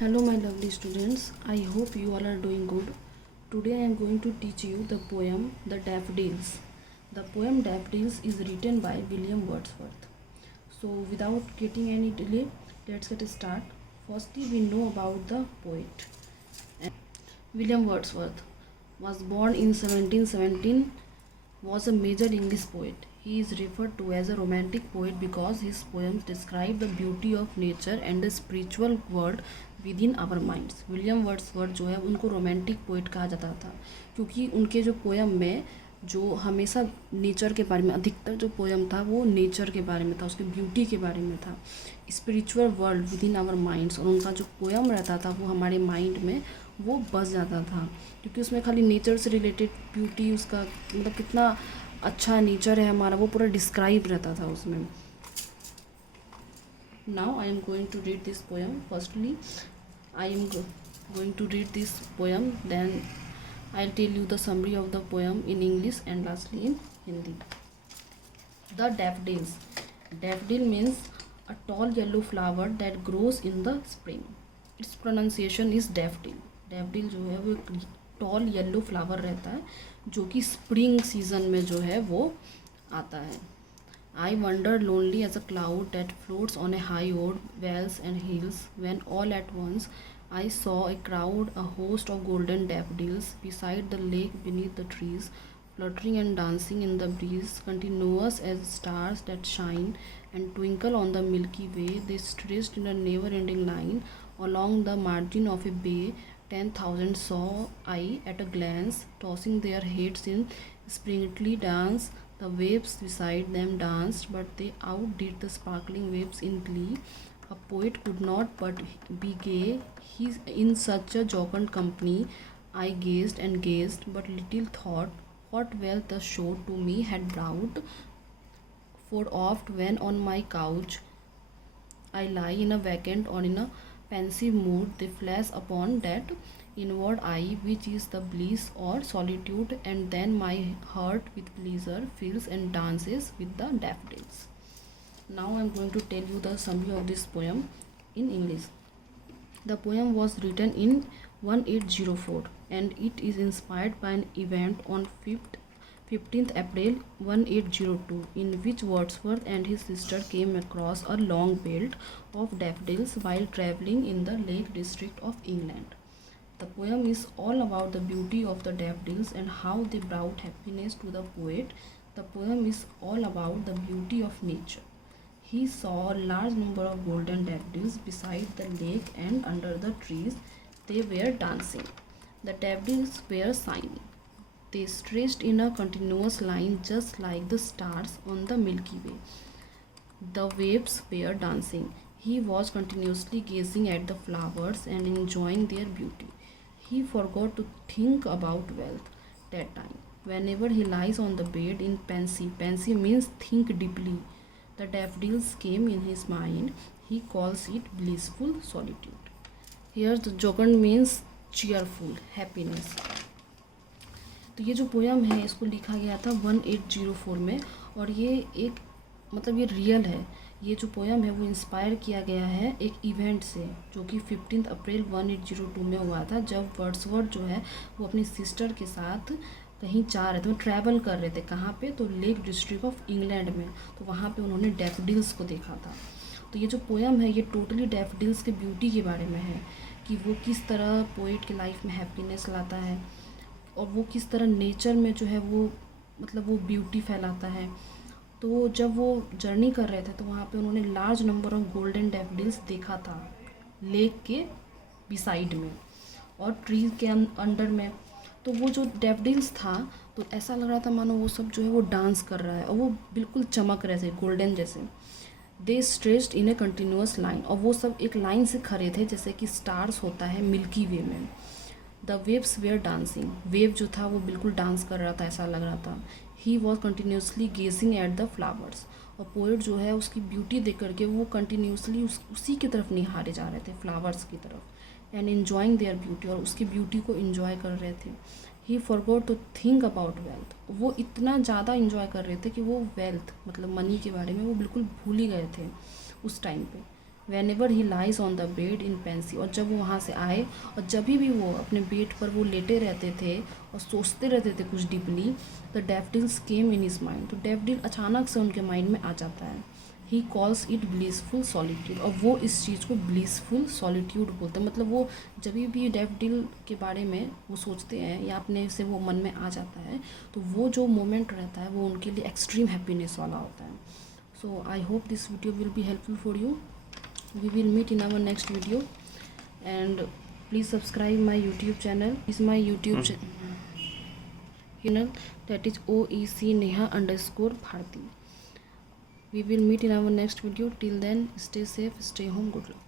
Hello, my lovely students. I hope you all are doing good. Today I am going to teach you the poem The Daffodils. The poem Daffodils is written by William Wordsworth. So, without getting any delay, let's get started. Firstly, we know about the poet. William Wordsworth was born in 1717, was a major English poet. He is referred to as a romantic poet because his poems describe the beauty of nature and the spiritual world within our minds. William Wordsworth जो है उनको romantic poet कहा जाता था क्योंकि उनके जो poem में जो हमेशा नेचर के बारे में, अधिकतर जो पोयम था वो नेचर के बारे में था, उसके ब्यूटी के बारे में था, spiritual world within our minds. और उनका जो पोयम रहता था वो हमारे माइंड में वो बस जाता था क्योंकि उसमें खाली नेचर से रिलेटेड ब्यूटी, उसका मतलब कितना अच्छा नेचर है हमारा, वो पूरा डिस्क्राइब रहता था उसमें. Now I am going to read this poem. Firstly, I am going to read this poem, then I'll tell you the summary of the poem in English and lastly in Hindi. The daffodils. Daffodil means a tall yellow flower that grows in the spring. Its pronunciation is daffodil. Daffodil जो है वो toll yellow flower रहता है जो कि spring season में जो है वो आता है. I wandered lonely as a cloud that floats on a high o'er vales and hills, when all at once I saw a crowd, a host of golden daffodils, beside the lake beneath the trees, fluttering and dancing in the breeze, continuous as stars that shine and twinkle on the Milky Way. They stretched in a never-ending line along the margin of a bay. 10,000 saw I at a glance, tossing their heads in springly dance. The waves beside them danced, but they outdid the sparkling waves in glee. A poet could not but be gay. He in such a jocund company. I gazed and gazed, but little thought what wealth the show to me had brought. For oft when on my couch I lie in a vacant or in a pensive mood, they flash upon that inward eye which is the bliss or solitude, and then my heart with pleasure fills and dances with the daffodils. Now I am going to tell you the summary of this poem in English. The poem was written in 1804 and it is inspired by an event on 15th April 1802 in which Wordsworth and his sister came across a long belt of daffodils while travelling in the Lake District of England. The poem is all about the beauty of the daffodils and how they brought happiness to the poet. The poem is all about the beauty of nature. He saw a large number of golden daffodils beside the lake and under the trees. They were dancing. The daffodils were shining. They stretched in a continuous line just like the stars on the Milky Way. The waves were dancing. He was continuously gazing at the flowers and enjoying their beauty. He forgot to think about wealth that time. Whenever he lies on the bed in pensive means think deeply, the daffodils came in his mind. He calls it blissful solitude. Here the jocund means cheerful, happiness. तो ये जो poem है इसको लिखा गया था 1804 में और ये एक मतलब ये रियल है. ये जो पोयम है वो इंस्पायर किया गया है एक इवेंट से जो कि 15 अप्रैल 1802 में हुआ था जब वर्ड्सवर्थ जो है वो अपनी सिस्टर के साथ कहीं जा रहे थे, वो ट्रैवल कर रहे थे. कहाँ पे? तो लेक डिस्ट्रिक्ट ऑफ इंग्लैंड में. तो वहाँ पे उन्होंने डैफोडिल्स को देखा था. तो ये जो पोयम है ये टोटली डैफोडिल्स के ब्यूटी के बारे में है कि वो किस तरह पोइट के लाइफ में हैप्पीनेस लाता है और वो किस तरह नेचर में जो है वो मतलब वो ब्यूटी फैलाता है. तो जब वो जर्नी कर रहे थे तो वहाँ पे उन्होंने large number of golden daffodils देखा था लेक के बिसाइड में और ट्रीज के अंडर में. तो वो जो डैफोडिल्स था तो ऐसा लग रहा था मानो वो सब जो है वो डांस कर रहा है और वो बिल्कुल चमक रहे थे गोल्डन जैसे. They stretched in a continuous line और वो सब एक लाइन से खड़े थे जैसे कि स्टार्स होता है मिल्की वे में. The waves were dancing. Wave जो था वो बिल्कुल डांस कर रहा था ऐसा लग रहा था. He was continuously gazing at the flowers. और पोइट जो है उसकी ब्यूटी देख करके वो कंटिन्यूसली उसी की तरफ निहारे जा रहे थे फ्लावर्स की तरफ एंड इन्जॉइंग देयर ब्यूटी और उसकी ब्यूटी को इन्जॉय कर रहे थे. He forgot to think about wealth. वो इतना ज़्यादा इन्जॉय कर रहे थे कि वो वेल्थ मतलब मनी के बारे में वो बिल्कुल भूल ही गए थे उस टाइम पे. whenever he lies on the bed in Pansy, और जब वो वहाँ से आए और जब भी वो अपने बेड पर वो लेटे रहते थे और सोचते रहते थे कुछ deeply, the daffodils came in his mind, तो डैफडिल अचानक से उनके माइंड में आ जाता है। He calls it blissful solitude, और वो इस चीज़ को ब्लिसफुल सॉलिट्यूड बोलते हैं। मतलब वो जब भी डैफडिल के बारे में वो सोचते हैं या अपने से वो मन में आ जाता है, तो वो जो मोमेंट रहता है वो उनके लिए एक्सट्रीम हैप्पीनेस वाला होता है। So I hope this video will be helpful for you. We will meet in our next video, and please subscribe my YouTube channel. Is my YouTube channel, that is OEC Neha_Bharti. We will meet in our next video. Till then, stay safe, stay home, good luck.